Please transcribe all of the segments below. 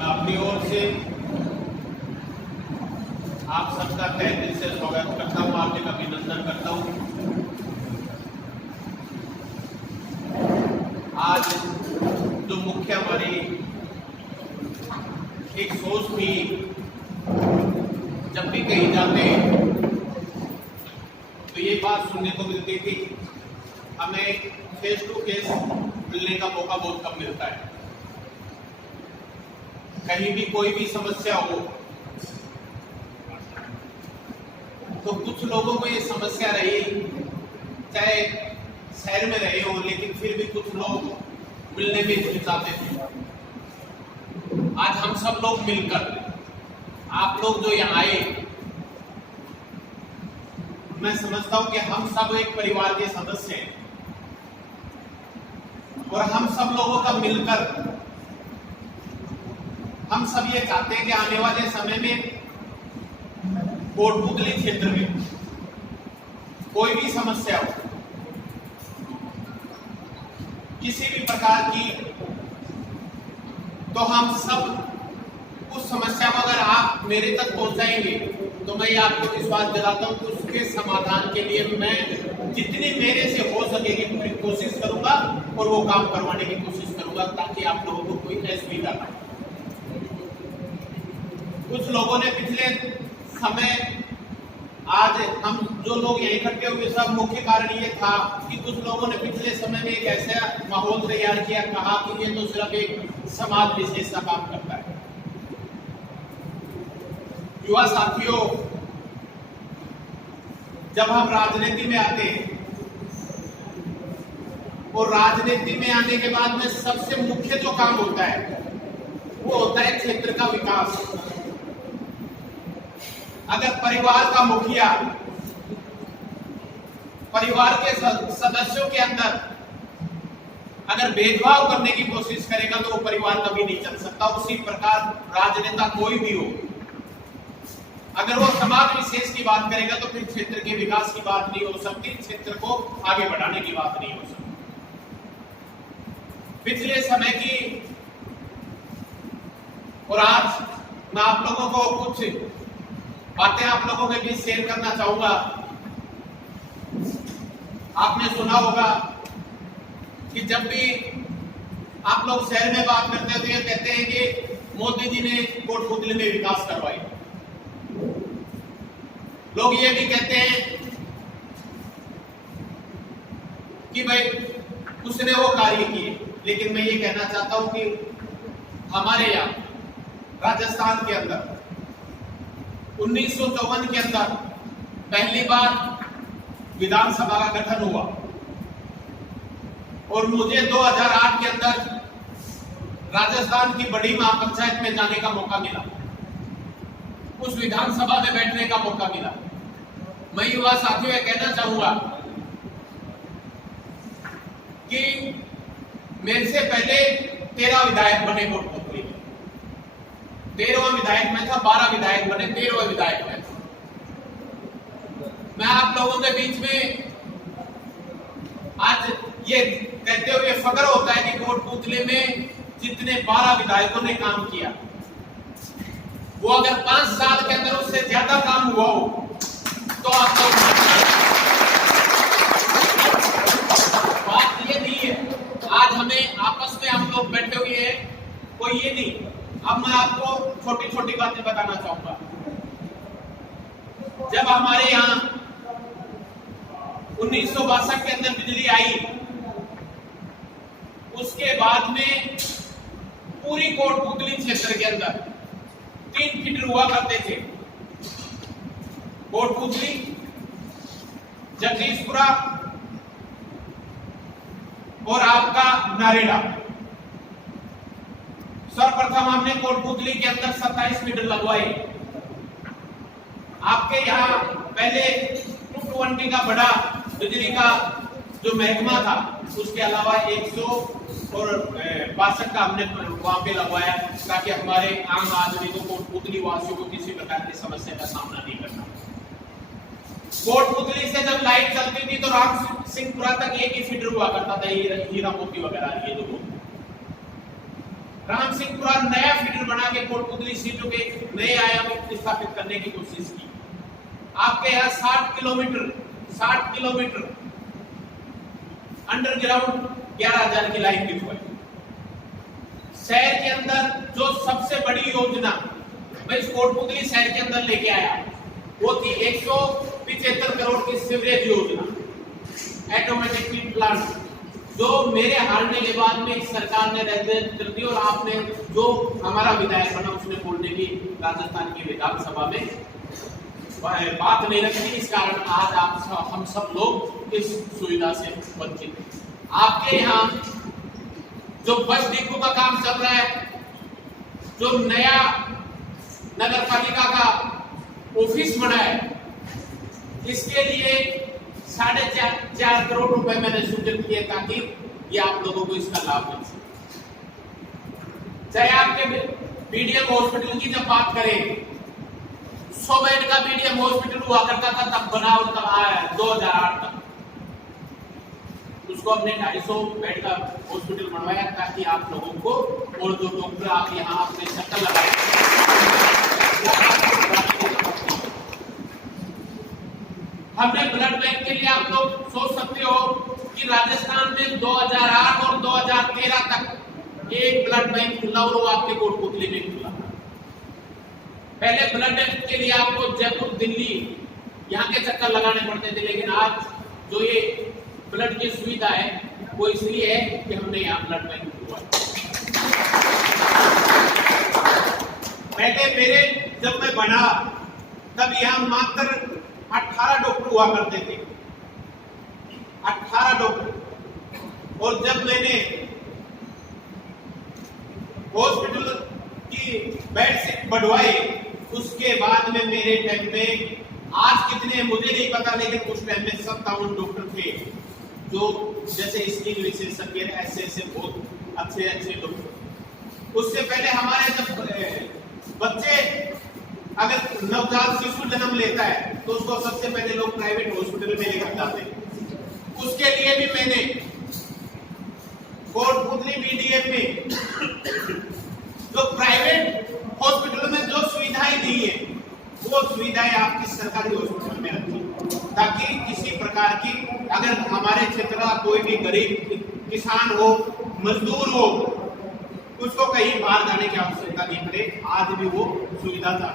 मैं अपनी ओर से आप सबका तहे दिल से स्वागत करता हूँ, हार्दिक अभिनंदन करता हूँ। आज जो मुख्य हमारी एक सोच थी, जब भी कहीं जाते तो ये बात सुनने को मिलती थी, हमें फेस टू फेस मिलने का मौका बहुत कम मिलता है। कहीं भी कोई भी समस्या हो तो कुछ लोगों को ये समस्या रही, चाहे शहर में रहे हो, लेकिन फिर भी कुछ लोग मिलने में हिचकिचाते थे। आज हम सब लोग मिलकर, आप लोग जो यहाँ आए, मैं समझता हूं कि हम सब एक परिवार के सदस्य हैं और हम सब लोगों का मिलकर हम सब ये चाहते हैं कि आने वाले समय में कोटपुतली क्षेत्र में कोई भी समस्या हो, किसी भी प्रकार की, तो हम सब उस समस्या को अगर आप मेरे तक पहुंचाएंगे तो मैं आपको विश्वास दिलाता हूं कि उसके समाधान के लिए मैं जितनी मेरे से हो सकेगी पूरी कोशिश करूंगा और वो काम करवाने की कोशिश करूंगा, ताकि आप लोगों को कोई असुविधा ना हो। कुछ लोगों ने पिछले समय, आज हम जो लोग यहाँ इकट्ठे हुए, सब मुख्य कारण ये था कि कुछ लोगों ने पिछले समय में एक ऐसा माहौल तैयार किया, कहा कि ये तो सिर्फ एक समाज विशेष का काम करता है। युवा साथियों, जब हम राजनीति में आते हैं और राजनीति में आने के बाद में सबसे मुख्य जो काम होता है वो होता है क्षेत्र का विकास। अगर परिवार का मुखिया परिवार के सदस्यों के अंदर अगर भेदभाव करने की कोशिश करेगा तो वो परिवार कभी नहीं चल सकता। उसी प्रकार राजनेता कोई भी हो, अगर वो समाज विशेष की बात करेगा तो फिर क्षेत्र के विकास की बात नहीं हो सकती, क्षेत्र को आगे बढ़ाने की बात नहीं हो सकती। पिछले समय की और आज मैं आप लोगों को कुछ बातें आप लोगों के बीच शेयर करना चाहूंगा। आपने सुना होगा कि जब भी आप लोग शहर में बात करते हैं तो ये कहते हैं कि मोदी जी ने कोटपुतली में विकास करवाई। लोग ये भी कहते हैं कि भाई उसने वो कार्य किए, लेकिन मैं ये कहना चाहता हूं कि हमारे यहाँ राजस्थान के अंदर 1954 के अंदर पहली बार विधानसभा का गठन हुआ और मुझे 2008 के अंदर राजस्थान की बड़ी महापंचायत में जाने का मौका मिला, उस विधानसभा में बैठने का मौका मिला। मैं युवा साथियों ये कहना चाहूंगा कि मेरे से पहले 13 विधायक बने कोटपुतली में। 13वां विधायक में था, 12 विधायक बने, 13वां विधायक में था। मैं आप लोगों के बीच में आज ये कहते हुए फख्र होता है कि कोटपुतली में जितने 12 विधायकों ने काम किया, वो अगर 5 साल के अंदर उससे ज्यादा काम हुआ हो तो आप लोग, बात ये नहीं है आज हमें आपस में हम लोग बैठे हुए हैं, कोई ये नहीं। अब मैं आपको छोटी छोटी बातें बताना चाहूंगा। जब हमारे यहाँ 1962 के अंदर बिजली आई, उसके बाद में पूरी कोटपुतली क्षेत्र के अंदर 3 फीडर हुआ करते थे। कोटपुतली, जगदीशपुरा और आपका नारेड़ा। सर्वप्रथम हमने कोटपुतली के अंदर 27 फीडर लगवाए। आपके यहाँ पहले 220 का बड़ा बिजली का जो महकमा था, उसके अलावा 162 का हमने वहां पे लगवाया, ताकि हमारे आम आदमी को, कोटपुतली वासियों को किसी प्रकार की समस्या का सामना नहीं करना। कोटपुतली से जब लाइट चलती थी तो राम सिंहपुरा तक एक ही फीडर हुआ करता था, हीरा मोती वगैरह ये जो राम सिंहपुरा नया फीडर बना के कोटपुतली सीटों के नए आयाम स्थापित करने की कोशिश की। आपके यहाँ 60 किलोमीटर अंडरग्राउंड 11,000 की लाइन बिछवाई। शहर के अंदर जो सबसे बड़ी योजना मैं इस कोटपुतली शहर के अंदर लेके आया वो थी 175 करोड़ की सीवरेज योजना, ऑटोमेटिक ट्रीट प्लांट, जो मेरे हारने के बाद में इस सरकार ने रद्द कर दी और आपने जो हमारा विधायक बना उसने बोलने की राजस्थान की विधानसभा में बात नहीं रखी। इस कारण आज हम सब लोग इस सुविधा से वंचित हैं। आपके यहाँ जो बस डिपो का काम चल रहा है, जो नया नगर पालिका का ऑफिस बना है, इसके लिए 4.5 करोड़ रुपए मैंने स्वीकृत किए ताकि ये आप लोगों को इसका लाभ मिल सके। चाहे आपके बीडीएम हॉस्पिटल की जब बात करें, 100 बेड का बीडीएम हॉस्पिटल हुआ करता था तब बना और तब आया 2008 तक, उसको हमने 250 बेड का हॉस्पिटल बनवाया ताकि आप लोगों को और जो डॉक्टर आप यहाँ अपने चक्कर लगाए। हमने ब्लड बैंक के लिए आप लोग सोच सकते हो कि राजस्थान में 2008 और 2013 तक एक ब्लड बैंक खुला और वो आपके कोटपुतली में खुला। पहले ब्लड बैंक के लिए आपको जयपुर, दिल्ली यहाँ के चक्कर लगाने पड़ते थे, लेकिन आज जो ये ब्लड की सुविधा है वो इसलिए है कि हमने यहाँ ब्लड बैंक खुलवा। पहले मेरे जब मैं बना तब यहाँ मात्र 18 डॉक्टर हुआ करते थे, 18 डॉक्टर। और जब मैंने हॉस्पिटल की बेड से बढ़वाए उसके बाद में मेरे टाइम में आज कितने मुझे नहीं पता, लेकिन उस टाइम में 57 डॉक्टर थे जो जैसे स्किन विशेषज्ञ ऐसे बहुत अच्छे डॉक्टर। उससे पहले हमारे जब बच्चे अगर नवजात शिशु जन्म लेता है तो उसको सबसे पहले लोग प्राइवेट हॉस्पिटल में लेकर जाते हैं। उसके लिए भी मैंने कोटपुतली बीडीएम में जो प्राइवेट हॉस्पिटल में जो सुविधाएं दी है वो सुविधाएं आपकी सरकारी हॉस्पिटल में रखी, ताकि किसी प्रकार की अगर हमारे क्षेत्र का कोई भी गरीब किसान हो, मजदूर हो, उसको कहीं बाहर जाने की आवश्यकता नहीं पड़े। आज भी वो सुविधा था।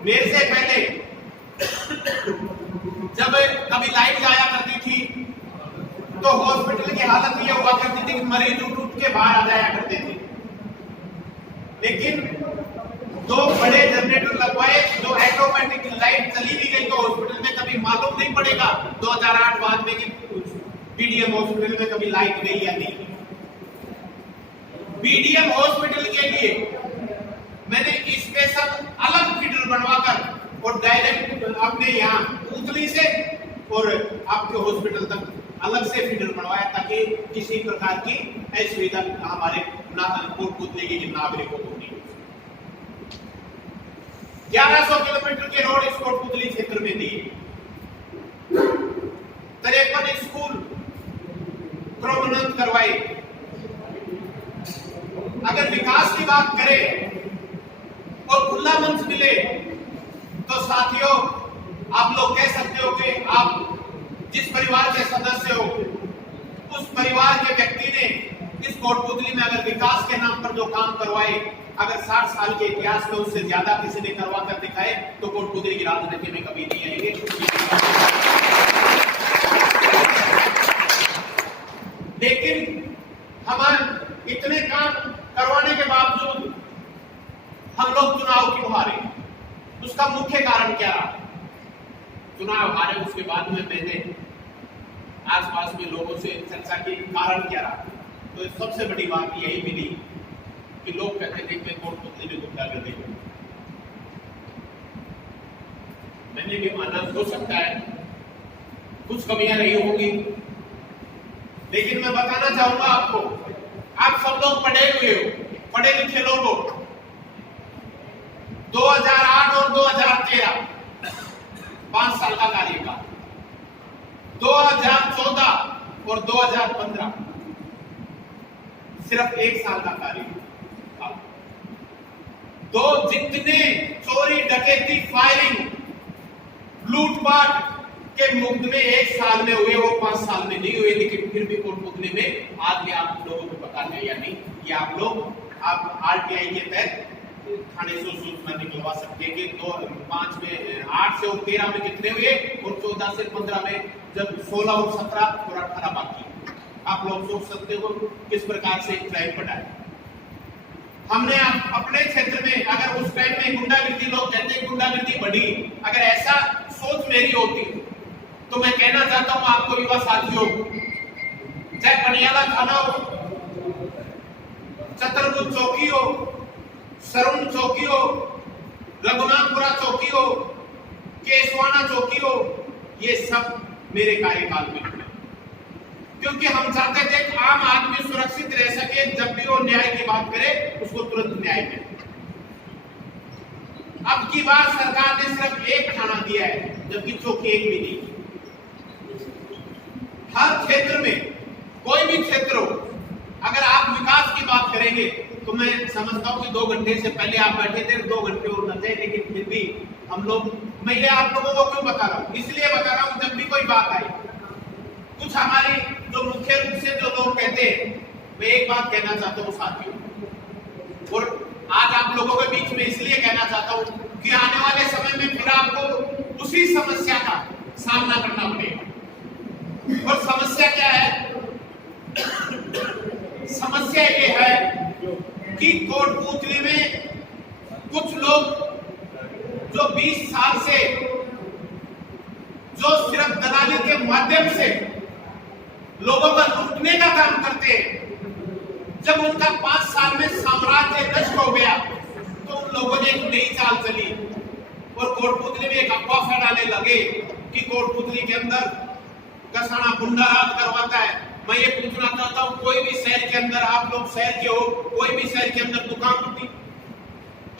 मेरे से पहले जब कभी लाइट जाया करती थी तो हॉस्पिटल की हालत ये हुआ करती थी कि मरीज उठ के बाहर आ जाया करते थे, लेकिन 2 बड़े जनरेटर लगवाए, जो ऑटोमेटिक लाइट चली भी गई तो हॉस्पिटल में कभी मालूम नहीं पड़ेगा 2008 बाद में कि बीडीएम हॉस्पिटल में कभी लाइट गई या नहीं। बीडीएम हॉस्पिटल के लिए मैंने स्पेशल अलग फीडर बनवाकर और डायरेक्ट अपने यहाँ पुतली से और आपके हॉस्पिटल तक अलग से फीडर बनवाया ताकि किसी प्रकार की असुविधा हमारे कोटपुतली के नागरिकों को नहीं हो। 1100 किलोमीटर के रोड इस कोटपुतली क्षेत्र में दिए, 53 स्कूल प्रोन्नत करवाए। अगर विकास की बात करें और खुला मंच मिले तो साथियों आप लोग कह सकते हो कि आप जिस परिवार के सदस्य हो उस परिवार के व्यक्ति ने इस कोटपुतली में अगर विकास के नाम पर जो काम करवाए, अगर 60 साल के इतिहास में उससे ज्यादा किसी ने करवा कर दिखाए तो कोटपुतली की राजनीति में कभी नहीं आएंगे। लेकिन हम इतने काम करवाने के बावजूद हम लोग चुनाव क्यों हारे? उसका मुख्य कारण क्या रहा? चुनाव हारे उसके बाद में मैंने आसपास में लोगों से चर्चा की, कारण क्या रहा? तो सबसे बड़ी बात यही मिली कि लोग कहते थे कि कोटपुतली में गुंडागर्दी। मैंने भी माना हो सकता है कुछ कमियां रही होंगी, लेकिन मैं बताना चाहूंगा आपको, आप सब लोग पढ़े हुए हो, पढ़े लिखे लोग हो। 2008 और 2013 5 साल का कार्यकाल, 2014 और 2015 सिर्फ 1 साल का कार्य। तो जितने चोरी, डकैती, फायरिंग, लूटपाट के मुकदमे 1 साल में हुए वो 5 साल में नहीं हुए, लेकिन फिर भी कोटपुतली में आज भी आप लोगों को पता है या नहीं कि आप आरटीआई के तहत थाने से सूचना निकलवा सकते हैं कि 5 में 8 से और 13 में कितने हुए और 14 से 15 में जब 16 और 17 और 18 बाकी। आप लोग सोच सकते हो किस प्रकार से क्राइम बढ़ा है। हमने अपने क्षेत्र में, अगर उस टाइम में गुंडागर्दी, लोग कहते हैं गुंडागर्दी बढ़ी, अगर ऐसा सोच मेरी होती तो मैं कहना चाहता हूं आपको युवा साथियों, चाहे पनियाला थाना हो, छतरपुर चौकी हो, सरुण चौकी हो, रघुनाथपुरा चौकी हो, केसवाना चौकी हो, ये सब मेरे कार्यकाल में हुए, क्योंकि हम चाहते थे कि आम आदमी सुरक्षित रह सके, जब भी वो न्याय की बात करे उसको तुरंत न्याय मिले। अब की बार सरकार ने सिर्फ 1 थाना दिया है, जबकि चौकी 1 भी नहीं। हर क्षेत्र में, कोई भी क्षेत्र हो, अगर आप विकास की बात करेंगे तो मैं समझता हूं कि 2 घंटे से पहले आप बैठे थे, 2 घंटे और न थे, लेकिन फिर भी हम लोग, मैं ये आप लोगों को क्यों बता रहा हूं, इसलिए बता रहा हूं जब भी कोई बात आई, कुछ हमारी जो मुख्य रूप से जो लोग कहते हैं, मैं एक बात कहना चाहता हूं साथियों, और आज आप लोगों के बीच में इसलिए कहना चाहता हूं कि आने वाले समय में फिर आपको उसी समस्या का सामना करना पड़ेगा। और समस्या क्या है? समस्या ये है कि कोटपुतली में कुछ लोग जो 20 साल से जो सिर्फ दलाली के माध्यम से लोगों का लूटने का काम करते हैं, जब उनका 5 साल में साम्राज्य नष्ट हो गया तो उन लोगों ने एक नई चाल चली और कोटपुतली में एक अफवाह फैलाने लगे कि कोटपुतली के अंदर कसाना गुंडा राज करवाता है। मैं ये पूछना चाहता हूं, कोई भी शहर के अंदर, आप लोग शहर के हो, कोई भी शहर के अंदर दुकान टूटी,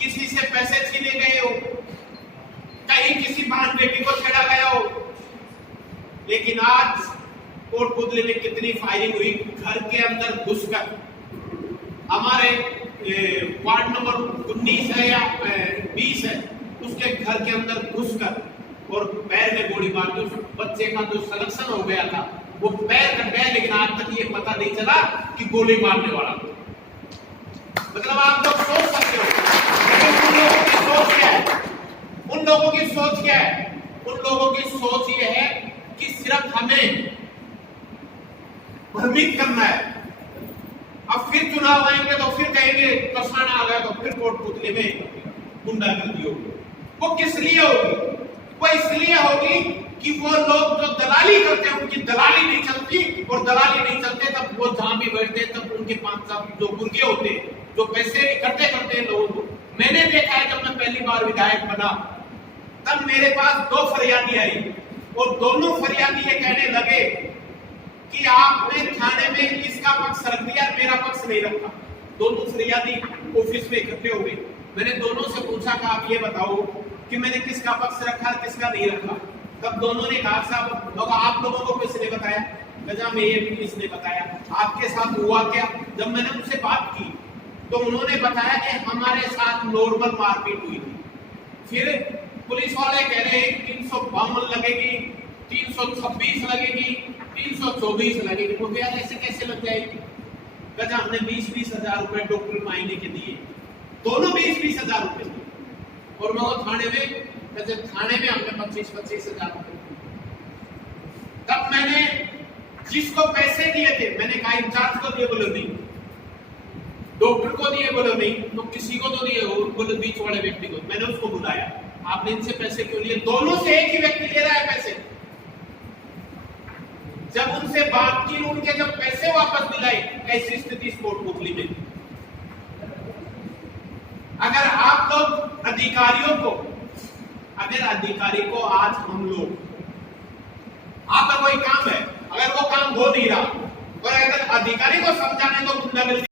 किसी से पैसे छीने गए हो, कहीं किसी बहन बेटी को छेड़ा गया हो, लेकिन आज कोटपुतली में कितनी फायरिंग हुई घर के अंदर घुसकर। हमारे वार्ड नंबर 19 है या 20 है, उसके घर के अंदर घुसकर और पैर में गोली मार के उस बच्चे का जो सिलेक्शन हो गया था वो पैर कट गया, लेकिन आज तक ये पता नहीं चला कि गोली मारने वाला। मतलब आप लोग सोच सकते हो, लेकिन उन लोगों की सोच क्या है? उन लोगों की सोच क्या है? उन लोगों की सोच ये है कि सिर्फ हमें भ्रमित करना है। अब फिर चुनाव आएंगे तो फिर कहेंगे कसाना आ गया, तो फिर कोटपुतली में गुंडागर्दी होगी। वो किस लिए होगी? वो इसलिए होगी कि वो लोग जो दलाली करते हैं उनकी दलाली नहीं चलती, और दलाली नहीं चलते तब वो जहां भी बैठते हैं तब उनके 5 जो गुर्गे होते हैं, जो पैसे इकट्ठे करते हैं लोगों को। मैंने देखा है, जब मैं पहली बार विधायक बना तब मेरे पास 2 फरियादी आई और दोनों फरियादी ये कहने लगे कि आपने थाने में इसका पक्ष रख दिया, मेरा पक्ष नहीं रखा। दोनों फरियादी ऑफिस में इकट्ठे हो गए। मैंने दोनों से पूछा कि आप ये बताओ कि मैंने किसका पक्ष रखा किसका नहीं रखा। तब दोनों ने कहा, साहब आप लोगों को किसने बताया? गजा में ये इसने बताया। आपके साथ हुआ क्या? जब मैंने उनसे बात की तो उन्होंने बताया कि हमारे साथ नॉर्मल मारपीट हुई थी। फिर पुलिस वाले कह रहे हैं 352 लगेगी, 326 लगेगी, 324 लगेगी। तो यार ऐसे कैसे लग जाएगी? गजा हमने 20-20 हजार रुपए डॉक्टर महीने के दिए, दोनों 20-20 हजार रुपए दिए, और मैं थाने में हमने 25-25 हजार रुपए। तब मैंने जिसको पैसे दिए थे, मैंने कहा इंचार्ज को दिए, बोलो नहीं, डॉक्टर को दिए, बोलो नहीं, तो किसी को तो दिए, बोलो बीच वाले व्यक्ति को। मैंने उसको बुलाया, आपने इनसे पैसे क्यों लिए? दोनों से एक ही व्यक्ति ले रहा है पैसे। जब उनसे बात की, उनके जब पैसे वापस दिलाई, ऐसी स्थिति कोटपुतली में। अगर आप लोग अधिकारियों को, अगर अधिकारी को आज हम लोग, आपका कोई काम है, अगर वो काम हो नहीं रहा और अगर अधिकारी को समझाने तो गुंडागर्दी